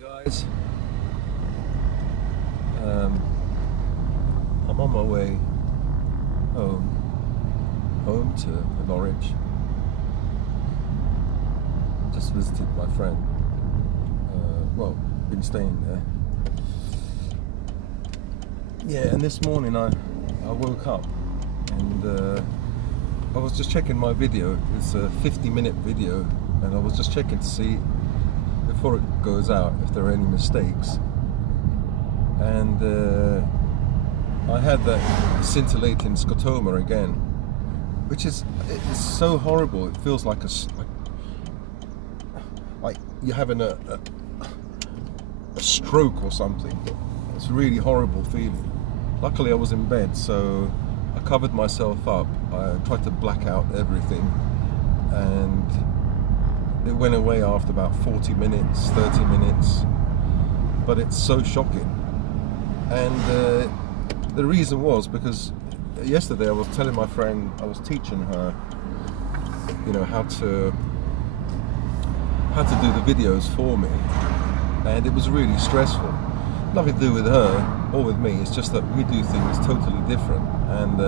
Guys, I'm on my way home to Norwich. Just visited my friend. Been staying there. Yeah, and this morning I woke up and I was just checking my video. It's a 50-minute video, and I was just checking to see before it goes out if there are any mistakes. And I had that scintillating scotoma again, which it's so horrible. It feels like like you're having a stroke or something. It's a really horrible feeling. Luckily I was in bed, so I covered myself up. I tried to black out everything, and it went away after about 40 minutes, 30 minutes. But it's so shocking. And the reason was because yesterday I was telling my friend, I was teaching her, how to do the videos for me, and it was really stressful. Nothing to do with her or with me. It's just that we do things totally different, and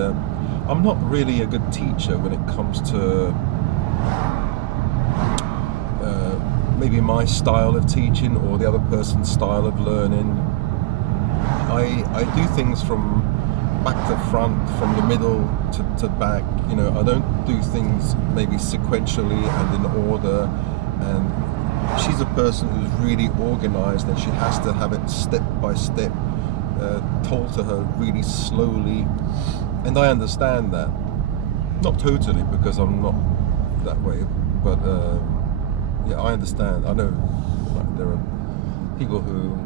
I'm not really a good teacher when it comes to maybe my style of teaching or the other person's style of learning. I do things from back to front, from the middle to back. I don't do things maybe sequentially and in order. And she's a person who's really organized, and she has to have it step by step, told to her really slowly. And I understand that. Not totally, because I'm not that way, but yeah, I understand. I know there are people who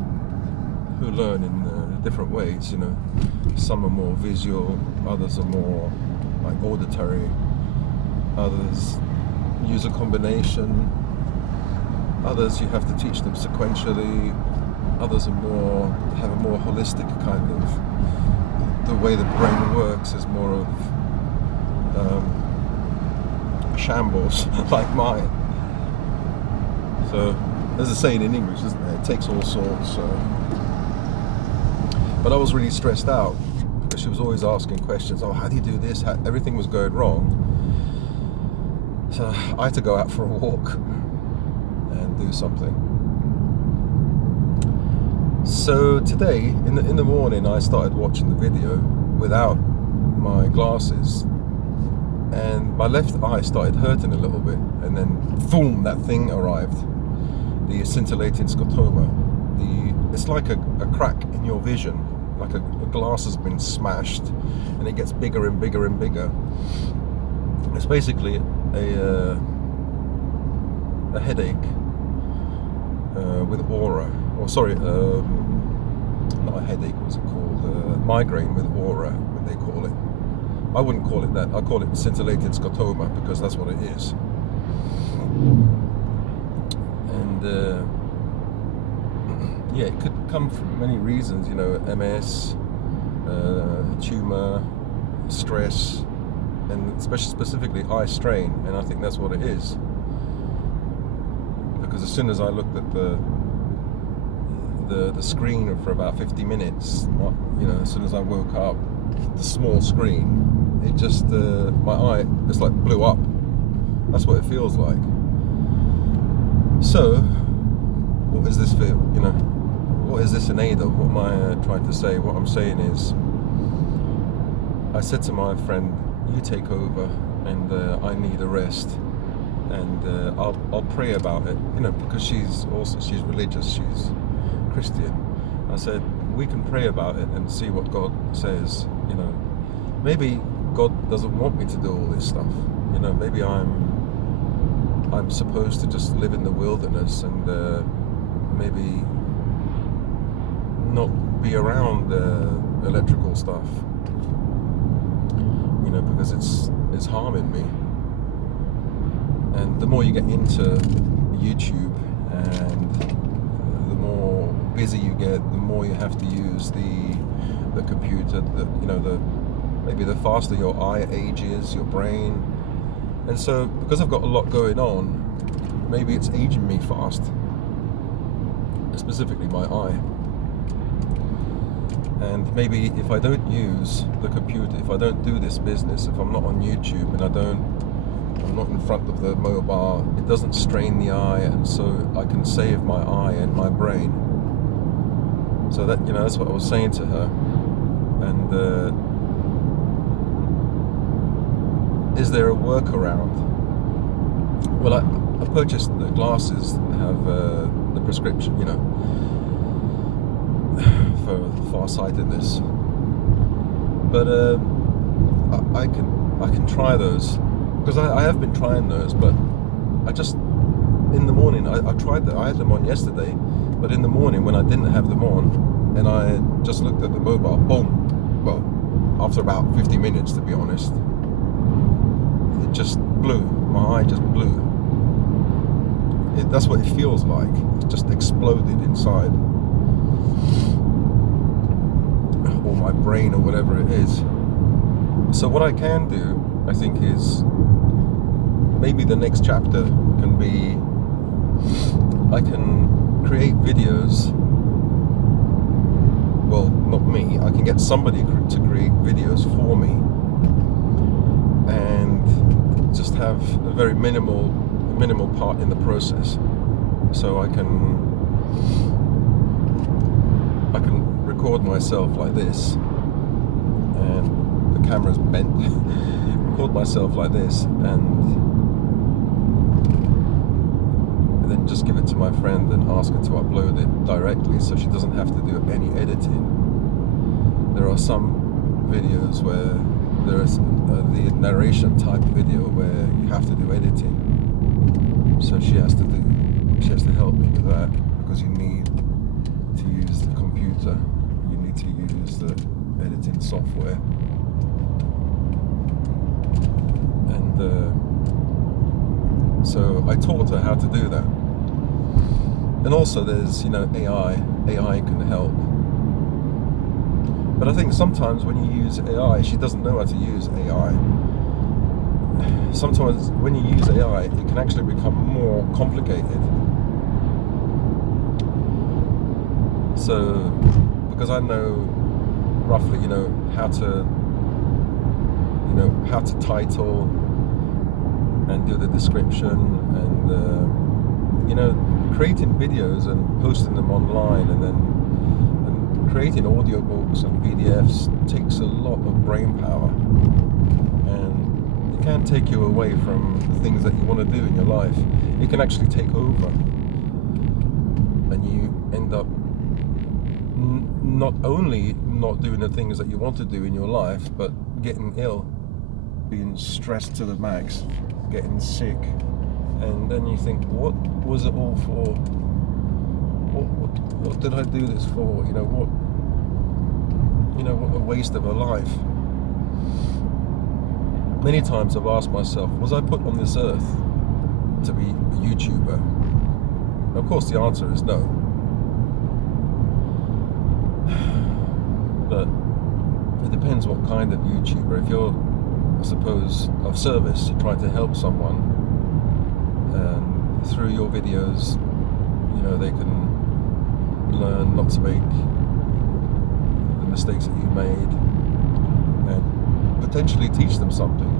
learn in different ways. Some are more visual, others are more like auditory, others use a combination, others you have to teach them sequentially, others are have a more holistic kind of, the way the brain works is more of a shambles like mine. So there's a saying in English, isn't there? It takes all sorts. But I was really stressed out because she was always asking questions. Oh, how do you do this? Everything was going wrong. So I had to go out for a walk and do something. So today, in the morning, I started watching the video without my glasses, and my left eye started hurting a little bit, and then boom, that thing arrived. The scintillating scotoma. It's like a crack in your vision, like a glass has been smashed, and it gets bigger and bigger and bigger. It's basically a headache with aura, or sorry, not a headache. What's it called? Migraine with aura, what they call it. I wouldn't call it that. I call it scintillating scotoma because that's what it is. And yeah, it could come from many reasons, MS, tumor, stress, and especially specifically eye strain, and I think that's what it is. Because as soon as I looked at the screen for about 50 minutes, as soon as I woke up, the small screen, it just, my eye just like blew up. That's what it feels like. So, what is this for, what is this in aid of? What am I trying to say? What I'm saying is, I said to my friend, you take over, and I need a rest, and I'll pray about it, because she's religious, she's Christian. I said, we can pray about it and see what God says. Maybe God doesn't want me to do all this stuff. Maybe I'm supposed to just live in the wilderness and maybe not be around electrical stuff, because it's harming me. And the more you get into YouTube, and the more busy you get, the more you have to use the computer. Maybe the faster your eye ages, your brain. And so, because I've got a lot going on, maybe it's aging me fast. specifically my eye. And maybe if I don't use the computer, if I don't do this business, if I'm not on YouTube and I'm not in front of the mobile, it doesn't strain the eye, and so I can save my eye and my brain. So that, that's what I was saying to her. And is there a workaround? Well, I purchased the glasses that have the prescription, for farsightedness. But I can try those, because I have been trying those. But I just, in the morning, I tried that. I had them on yesterday, but in the morning when I didn't have them on, and I just looked at the mobile, boom. Well, after about 50 minutes, to be honest, it just blew. My eye just blew. That's what it feels like. It just exploded inside, or my brain, or whatever it is. So what I can do, I think, is maybe the next chapter can be, I can create videos. Well, not me. I can get somebody to create videos for me, and just have a very minimal part in the process. So I can record myself like this, and the camera's bent. Record myself like this, and then just give it to my friend and ask her to upload it directly, so she doesn't have to do any editing. There are some videos where there is the narration type video where you have to do editing, so she has to help me with that, because you need to use the computer, you need to use the editing software, and so I taught her how to do that. And also there's AI can help, but I think sometimes when you use AI, she doesn't know how to use AI. Sometimes when you use AI, it can actually become more complicated. So, because I know roughly, how to title and do the description, and creating videos and posting them online, and creating audiobooks and PDFs takes a lot of brain power, and it can take you away from the things that you want to do in your life. It can actually take over, and you end up not only not doing the things that you want to do in your life, but getting ill, being stressed to the max, getting sick, and then you think, what was it all for? What did I do this for? What a waste of a life. Many times I've asked myself, was I put on this earth to be a YouTuber? Of course the answer is no. But it depends what kind of YouTuber. If you're, I suppose, of service, trying to help someone, and through your videos, they can learn not to make the mistakes that you made, and potentially teach them something.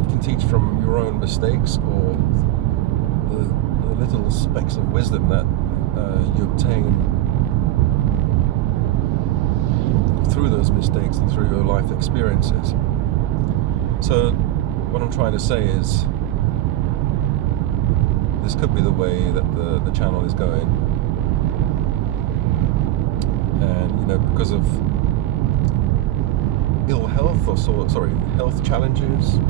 You can teach from your own mistakes, or the little specks of wisdom that you obtain through those mistakes and through your life experiences. So what I'm trying to say is, this could be the way that the channel is going, and because of ill health, health challenges,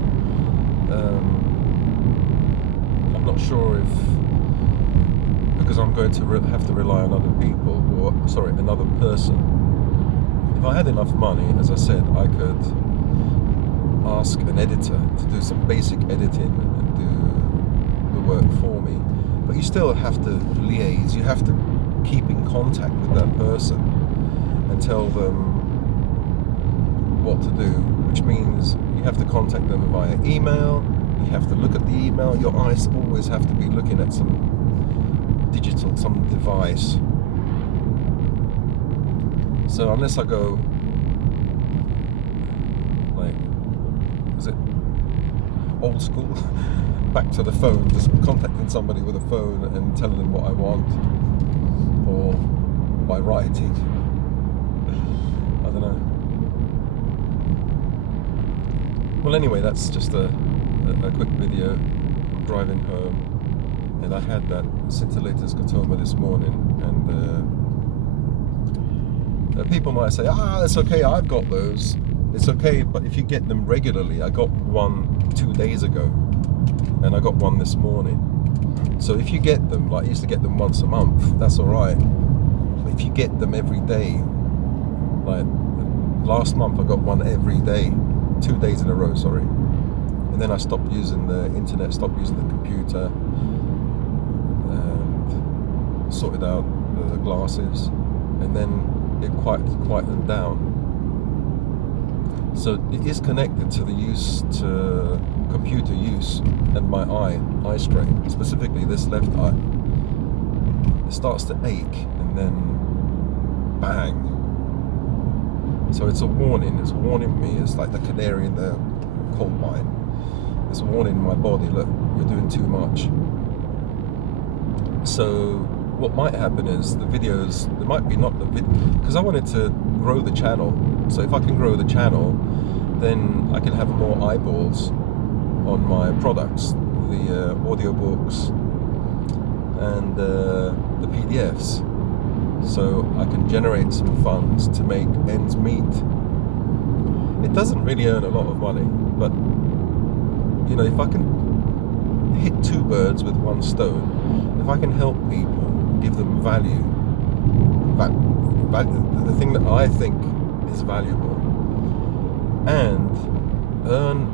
I'm not sure if, because I'm going to have to rely on other people, another person. If I had enough money, as I said, I could ask an editor to do some basic editing and do the work for me. But you still have to liaise, you have to keep in contact with that person and tell them what to do, which means you have to contact them via email, you have to look at the email, your eyes always have to be looking at some digital, some device. So unless I go, like, is it old school? Back to the phone, just contacting somebody with a phone and telling them what I want, or by writing. I don't know. Well, anyway, that's just a quick video. I'm driving home, and I had that scintillator scotoma this morning, and people might say, it's okay, I've got those. It's okay, but if you get them regularly, I got one 2 days ago, and I got one this morning. So if you get them, like I used to get them once a month, that's all right. But if you get them every day, like last month I got one every day, 2 days in a row, sorry. And then I stopped using the internet, stopped using the computer, and sorted out the glasses, and then it quietened down. So it is connected to the use, to computer use, and my eye strain, specifically this left eye. It starts to ache, and then bang. So it's a warning. It's warning me. It's like the canary in the coal mine. It's warning my body, look, you're doing too much. So what might happen is the videos, there might be not the video, because I wanted to grow the channel. So if I can grow the channel, then I can have more eyeballs on my products, the audiobooks and the PDFs. So I can generate some funds to make ends meet. It doesn't really earn a lot of money, but you know, if I can hit two birds with one stone, if I can help people, give them value, the thing that I think is valuable, and earn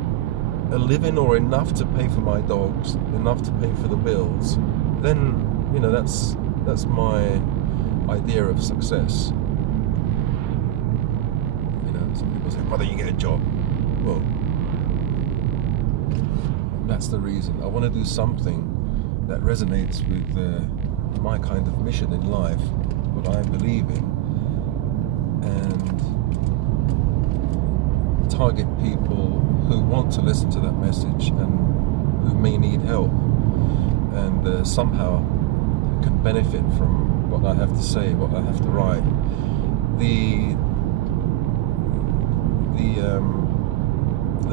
a living or enough to pay for my dogs, enough to pay for the bills, then you know, that's my idea of success. You know, some people say, why don't you get a job? Well, that's the reason. I want to do something that resonates with my kind of mission in life, what I believe in, and target people who want to listen to that message and who may need help, and somehow can benefit from what I have to say, what I have to write. The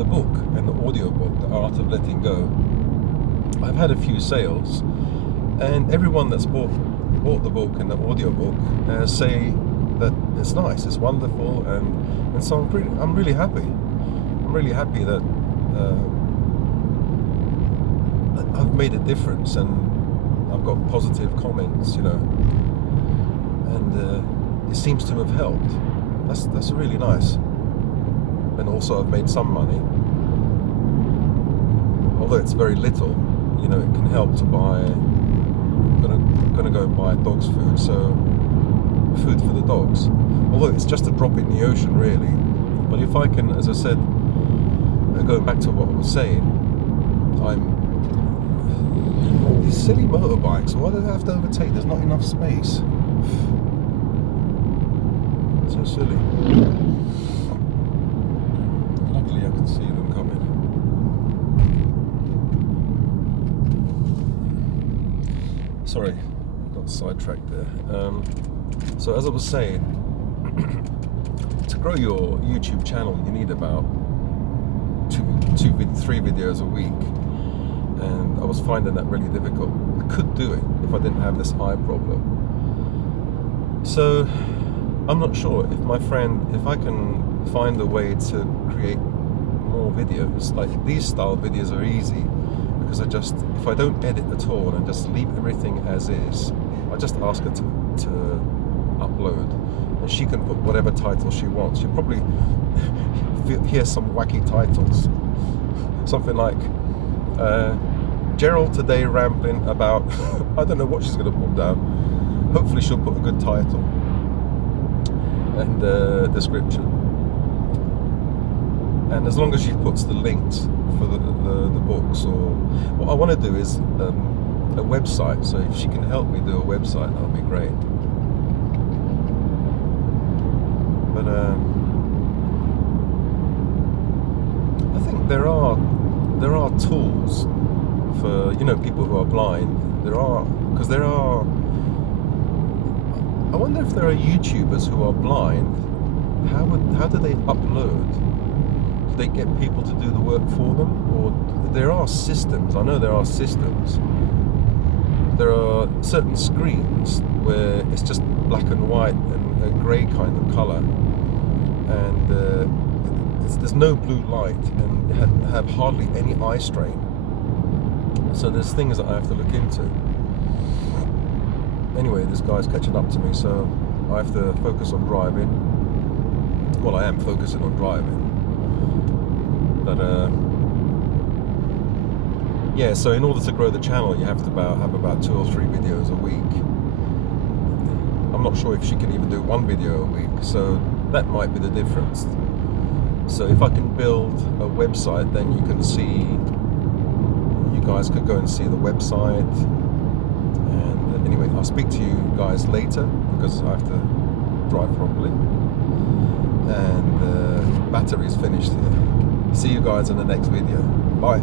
book and the audiobook, The Art of Letting Go, I've had a few sales, and everyone that's bought the book and the audiobook say that it's nice, it's wonderful, and so I'm really happy. I'm really happy that I've made a difference, and I've got positive comments, you know, and it seems to have helped. That's really nice. And also I've made some money, although it's very little. You know, it can help to buy. I'm gonna go and buy dogs food, so food for the dogs. Although it's just a drop in the ocean, really. But if I can, as I said, going back to what I was saying, these silly motorbikes. Why do they have to overtake? There's not enough space. So silly. Luckily, I can see them coming. Sorry, got sidetracked there. So as I was saying, to grow your YouTube channel, you need about 3 videos a week, and I was finding that really difficult. I could do it if I didn't have this eye problem. So I'm not sure if I can find a way to create more videos. Like these style videos are easy, because if I don't edit at all and just leave everything as is, I just ask her to upload, and she can put whatever title she wants. You'll probably hear some wacky titles, something like Gerald today rambling about I don't know what she's going to put down. Hopefully she'll put a good title and description, and as long as she puts the links for the books, or what I want to do is a website. So if she can help me do a website, that'll be great. But I think there are tools for people who are blind. I wonder if there are YouTubers who are blind. How do they upload? Do they get people to do the work for them, or there are systems? I know there are systems. There are certain screens where it's just black and white and a grey kind of colour, and there's no blue light and have hardly any eye strain. So there's things that I have to look into. Anyway, this guy's catching up to me, so I have to focus on driving. Well, I am focusing on driving. But yeah, so in order to grow the channel, you have to have about 2 or 3 videos a week. I'm not sure if she can even do 1 video a week, so that might be the difference. So if I can build a website, then you guys could go and see the website. And anyway, I'll speak to you guys later because I have to drive properly. And battery's finished here. See you guys in the next video. Bye.